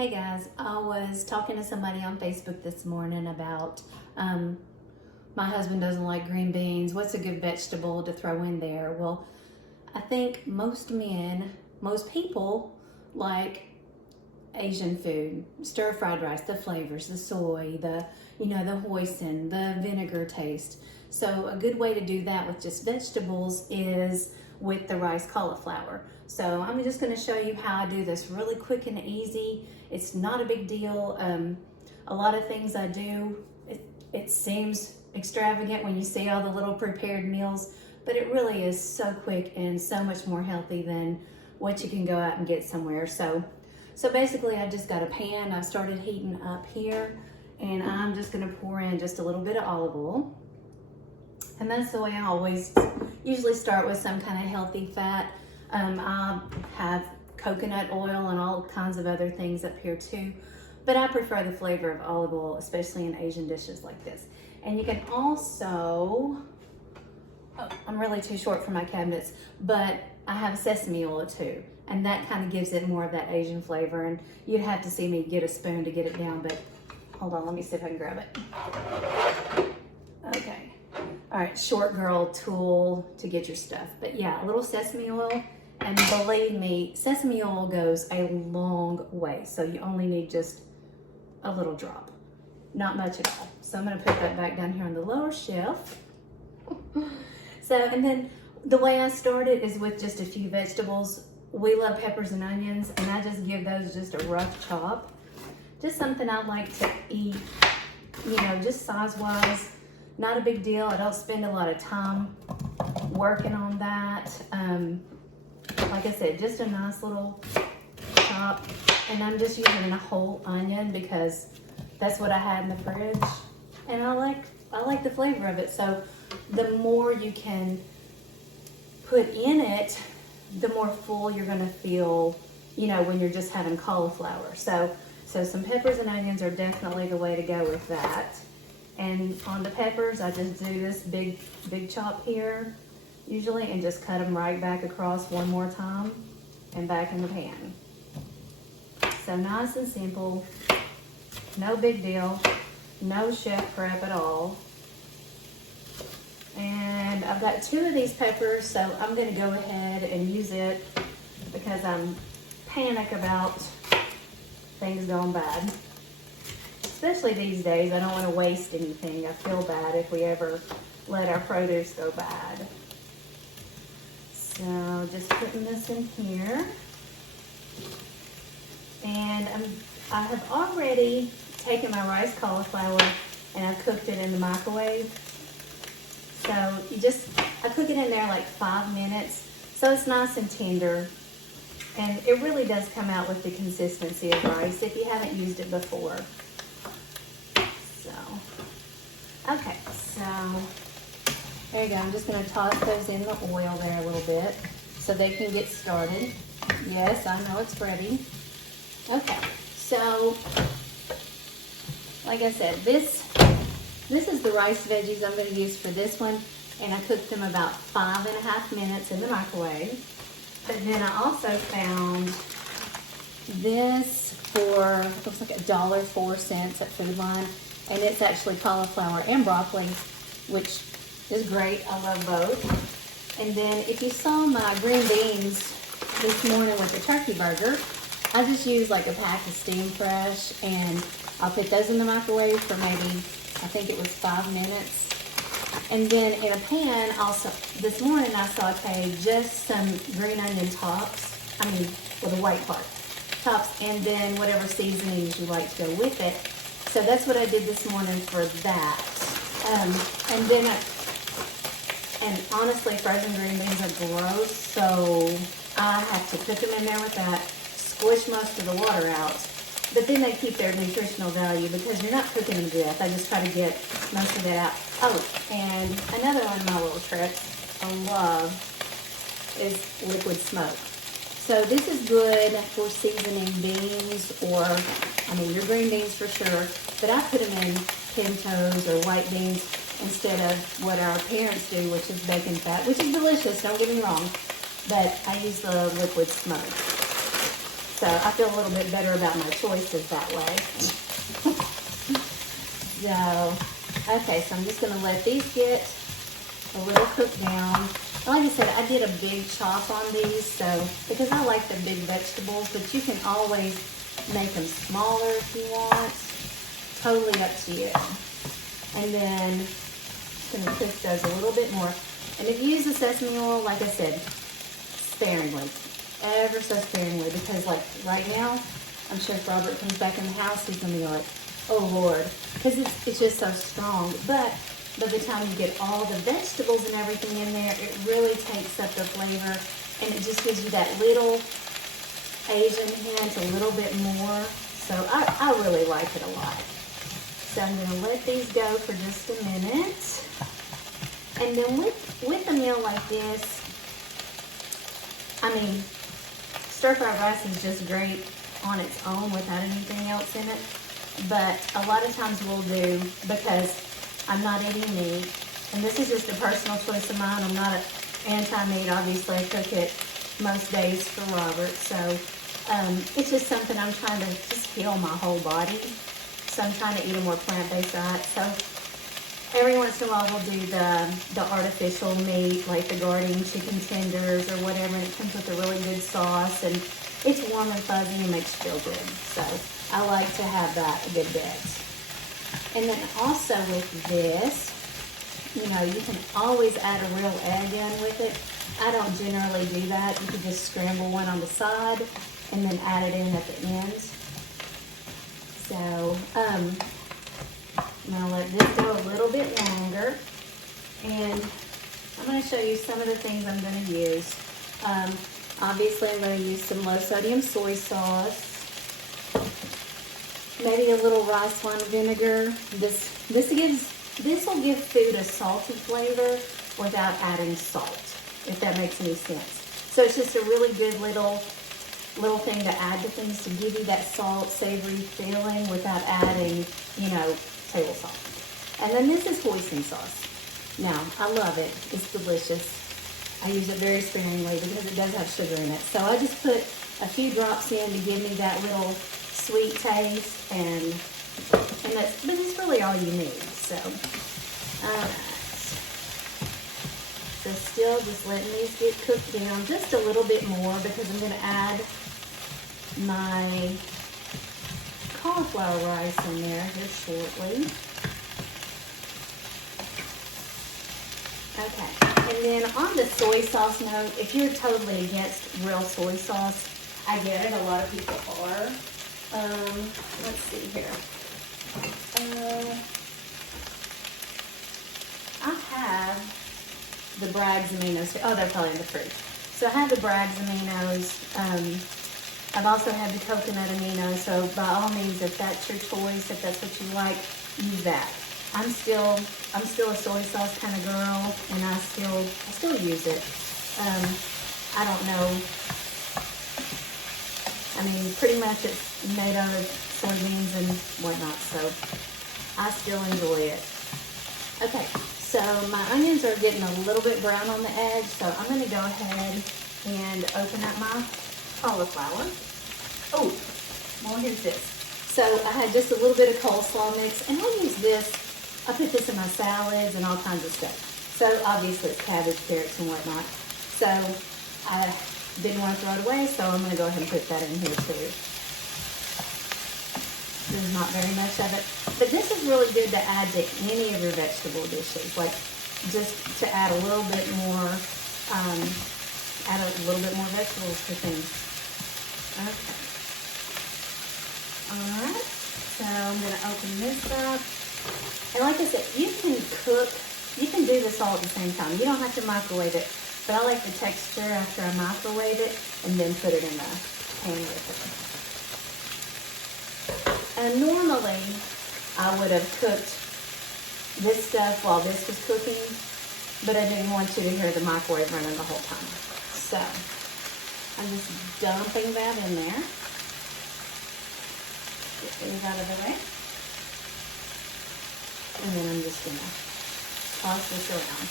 Hey guys, I was talking to somebody on Facebook this morning about my husband doesn't like green beans. What's a good vegetable to throw in there? Well, I think most men, most people like Asian food, stir-fried rice, the flavors, the soy, the hoisin, the vinegar taste. So a good way to do that with just vegetables is with the rice cauliflower. So I'm just going to show you how I do this really quick and easy. It's not a big deal. A lot of things I do, it seems extravagant when you see all the little prepared meals, but it really is so quick and so much more healthy than what you can go out and get somewhere. So basically I just got a pan. I've started heating up here, and I'm just going to pour in just a little bit of olive oil. And that's the way I always usually start, with some kind of healthy fat. I have coconut oil and all kinds of other things up here too, but I prefer the flavor of olive oil, especially in Asian dishes like this. And you can also, I'm really too short for my cabinets, but I have sesame oil too, and that kind of gives it more of that Asian flavor. And you'd have to see me get a spoon to get it down, but hold on, let me see if I can grab it. Okay. All right, short girl tool to get your stuff. But yeah, a little sesame oil, and believe me, sesame oil goes a long way. So you only need just a little drop, not much at all. So I'm gonna put that back down here on the lower shelf. So, and then the way I started is with just a few vegetables. We love peppers and onions, and I just give those just a rough chop. Just something I like to eat, just size-wise. Not a big deal. I don't spend a lot of time working on that. Like I said, just a nice little chop. And I'm just using a whole onion because that's what I had in the fridge. And I like the flavor of it. So the more you can put in it, the more full you're gonna feel, when you're just having cauliflower. So some peppers and onions are definitely the way to go with that. And on the peppers, I just do this big chop here, usually, and just cut them right back across one more time and back in the pan. So nice and simple, no big deal, no chef prep at all. And I've got 2 of these peppers, so I'm gonna go ahead and use it because I'm panic about things going bad. Especially these days, I don't want to waste anything. I feel bad if we ever let our produce go bad. So just putting this in here. And I have already taken my rice cauliflower and I've cooked it in the microwave. So I cook it in there like 5 minutes. So it's nice and tender. And it really does come out with the consistency of rice if you haven't used it before. Okay, so there you go. I'm just going to toss those in the oil there a little bit so they can get started. Yes, I know it's ready. Okay, so like I said, this is the rice veggies I'm going to use for this one, and I cooked them about 5.5 minutes in the microwave. But then I also found this for, it looks like $1.04 at Food Line. And it's actually cauliflower and broccoli, which is great. I love both. And then if you saw my green beans this morning with the turkey burger, I just used like a pack of Steam Fresh, and I'll put those in the microwave for maybe, I think it was 5 minutes. And then in a pan, also this morning I sauteed just some green onion tops, with the white part, tops, and then whatever seasonings you like to go with it. So that's what I did this morning for that. And honestly, frozen green beans are gross, so I have to put them in there with that, squish most of the water out. But then they keep their nutritional value because you're not cooking them to death. I just try to get most of it out. Oh, and another one of my little tricks I love is liquid smoke. So this is good for seasoning beans or, your green beans for sure, but I put them in pintos or white beans instead of what our parents do, which is bacon fat, which is delicious, don't get me wrong, but I use the liquid smoke. So I feel a little bit better about my choices that way. So, okay, so I'm just gonna let these get a little cooked down. Like I said, I did a big chop on these, so because I like the big vegetables, but you can always make them smaller if you want. Totally up to you. And then just gonna cook those a little bit more. And if you use the sesame oil, like I said, sparingly, ever so sparingly, because like right now, I'm sure if Robert comes back in the house, he's gonna be like, oh Lord, because it's just so strong. But by the time you get all the vegetables and everything in there, it really takes up the flavor, and it just gives you that little Asian hint a little bit more. So I really like it a lot. So I'm gonna let these go for just a minute. And then with a meal like this, I mean, stir-fried rice is just great on its own without anything else in it. But a lot of times we'll do, because I'm not eating meat, and this is just a personal choice of mine. I'm not anti-meat. Obviously, I cook it most days for Robert. So it's just something I'm trying to just heal my whole body. So I'm trying to eat a more plant-based diet. So every once in a while we'll do the artificial meat, like the garden chicken tenders or whatever, and it comes with a really good sauce, and it's warm and fuzzy and makes you feel good. So I like to have that a good bit. And then also with this, you know, you can always add a real egg in with it. I don't generally do that. You can just scramble one on the side and then add it in at the ends. So I'm gonna let this go a little bit longer, and I'm gonna show you some of the things I'm gonna use. Obviously I'm gonna use some low sodium soy sauce, maybe a little rice wine vinegar. This will give food a salty flavor without adding salt, if that makes any sense. So it's just a really good little thing to add to things to give you that salt, savory feeling without adding, you know, table salt. And then this is hoisin sauce. Now, I love it. It's delicious. I use it very sparingly because it does have sugar in it. So I just put a few drops in to give me that little sweet taste, and that's really all you need. So, so still just letting these get cooked down just a little bit more, because I'm going to add my cauliflower rice in there here shortly. Okay, and then on the soy sauce note, if you're totally against real soy sauce, I get it, a lot of people are. Let's see here. I have the Bragg's aminos. Oh, they're probably in the fridge. So I have the Bragg's aminos. I've also had the coconut aminos. So by all means, if that's your choice, if that's what you like, use that. I'm still a soy sauce kind of girl, and I still use it. I don't know. I mean, pretty much it's made out of soybeans and whatnot, so I still enjoy it. Okay, so my onions are getting a little bit brown on the edge, so I'm going to go ahead and open up my cauliflower. Oh, well, here's this. So I had just a little bit of coleslaw mix, and I use this. I put this in my salads and all kinds of stuff. So obviously it's cabbage, carrots, and whatnot. So I didn't want to throw it away, so I'm going to go ahead and put that in here too. There's not very much of it. But this is really good to add to any of your vegetable dishes. Like just to add a little bit more, vegetables to things. Okay. Alright, so I'm going to open this up. And like I said, you can do this all at the same time. You don't have to microwave it. But I like the texture after I microwave it and then put it in the pan with it. And normally, I would have cooked this stuff while this was cooking, but I didn't want you to hear the microwave running the whole time. So, I'm just dumping that in there. Get these out of the way. And then I'm just going to toss this around.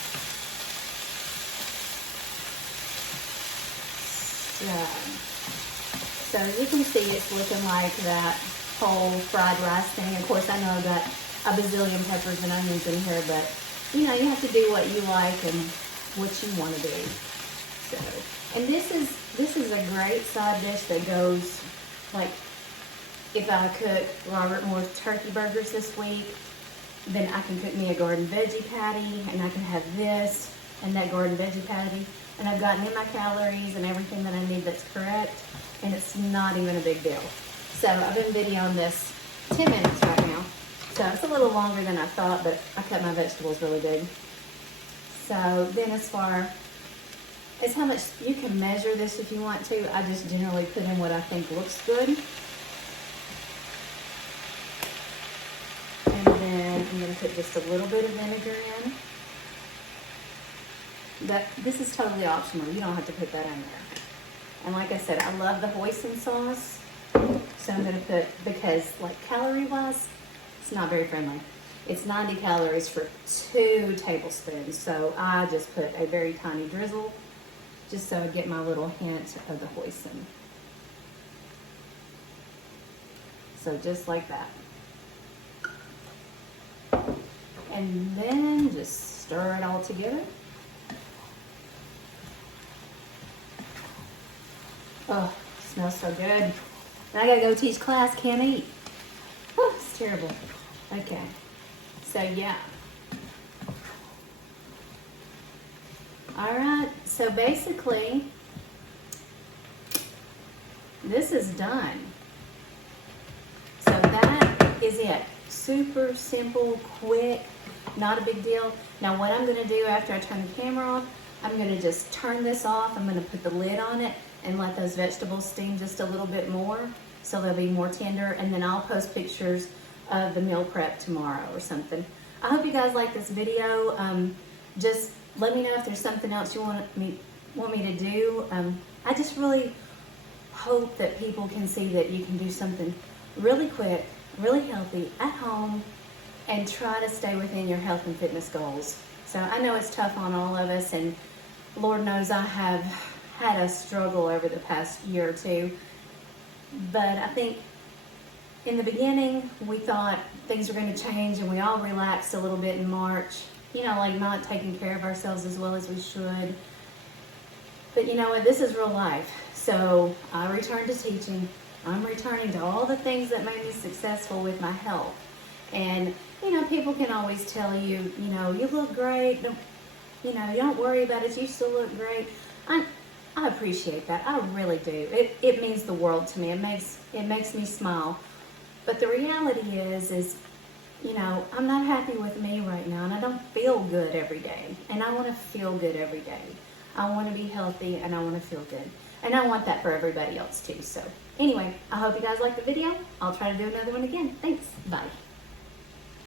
So So as you can see, it's looking like that whole fried rice thing. Of course, I know I've got a bazillion peppers and onions in here, but you know, you have to do what you like and what you want to do. So, and this is a great side dish that goes, like, if I cook Robert Moore's turkey burgers this week, then I can cook me a garden veggie patty, and I can have this and that garden veggie patty, and I've gotten in my calories and everything that I need that's correct, and it's not even a big deal. So I've been videoing this 10 minutes right now. So it's a little longer than I thought, but I cut my vegetables really big. So then as far as how much, you can measure this if you want to. I just generally put in what I think looks good. And then I'm going to put just a little bit of vinegar in. This is totally optional. You don't have to put that in there. And like I said, I love the hoisin sauce. So I'm going to put, because like calorie-wise, it's not very friendly. It's 90 calories for 2 tablespoons. So I just put a very tiny drizzle, just so I get my little hint of the hoisin. So just like that. And then just stir it all together. Oh, smells so good. Now I gotta go teach class, can't eat. Oh, it's terrible. Okay, so yeah. All right, so basically, this is done. So that is it. Super simple, quick, not a big deal. Now what I'm gonna do after I turn the camera off, I'm gonna just turn this off. I'm gonna put the lid on it and let those vegetables steam just a little bit more so they'll be more tender, and then I'll post pictures of the meal prep tomorrow or something. I hope you guys like this video. Just let me know if there's something else you want me to do. I just really hope that people can see that you can do something really quick, really healthy at home, and try to stay within your health and fitness goals. So I know it's tough on all of us, and Lord knows I have had a struggle over the past year or two. But I think in the beginning, we thought things were going to change, and we all relaxed a little bit in March, you know, like not taking care of ourselves as well as we should. But you know what? This is real life. So I returned to teaching. I'm returning to all the things that made me successful with my health. And, you know, people can always tell you, you know, you look great. Don't, you know, don't worry about it. You still look great. I appreciate that. I really do. It means the world to me. It makes me smile. But the reality is, you know, I'm not happy with me right now, and I don't feel good every day. And I want to feel good every day. I want to be healthy, and I want to feel good. And I want that for everybody else too. So anyway, I hope you guys liked the video. I'll try to do another one again. Thanks. Bye.